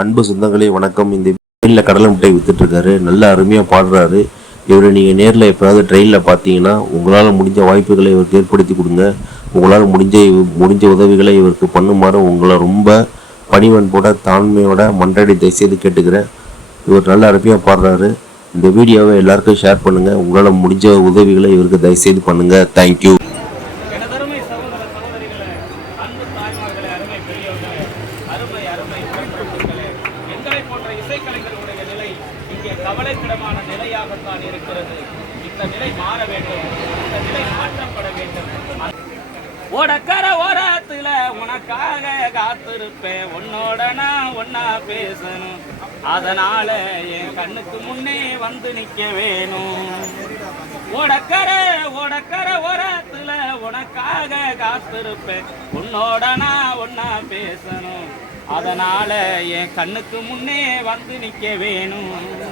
அன்பு சொந்தங்களே வணக்கம். இந்த வீட்டில் கடலை முட்டை வித்துட்டு இருக்காரு நல்லா அருமையாக பாடுறாரு. இவரை நீங்கள் நேரில் எப்போயாவது ட்ரெயினில் பார்த்தீங்கன்னா உங்களால் முடிஞ்ச வாய்ப்புகளை இவருக்கு ஏற்படுத்தி கொடுங்க. உங்களால் முடிஞ்ச முடிஞ்ச உதவிகளை இவருக்கு பண்ணுமாறு உங்களை ரொம்ப பணிவன்போட தாழ்மையோட மன்றாடி தயவுசெய்து கேட்டுக்கிறேன். இவர் நல்லா அருமையாக பாடுறாரு. இந்த வீடியோவை எல்லாருக்கும் ஷேர் பண்ணுங்கள் உங்களால் முடிஞ்ச உதவிகளை இவருக்கு தயவுசெய்து பண்ணுங்கள் தேங்க்யூ அருமை அருமை. கவலைக்கிடமான நிலையாகத்தான் இருக்கிறது. இந்த நிலை மாற வேண்டும். இந்த நிலை மாற்றப்பட வேண்டும். ஓடக்கர ஓரத்துல உனக்காக காத்திருப்பேன். உன்னோட நான் ஒன்னா பேசணும். அதனால என் கண்ணுக்கு முன்னே வந்து நிக்க வேணும். ஓடக்கர ஓடக்கர ஓரத்துல உனக்காக காத்திருப்பேன். உன்னோட நான் ஒன்னா பேசணும். அதனால என் கண்ணுக்கு முன்னே வந்து நிக்க வேணும்.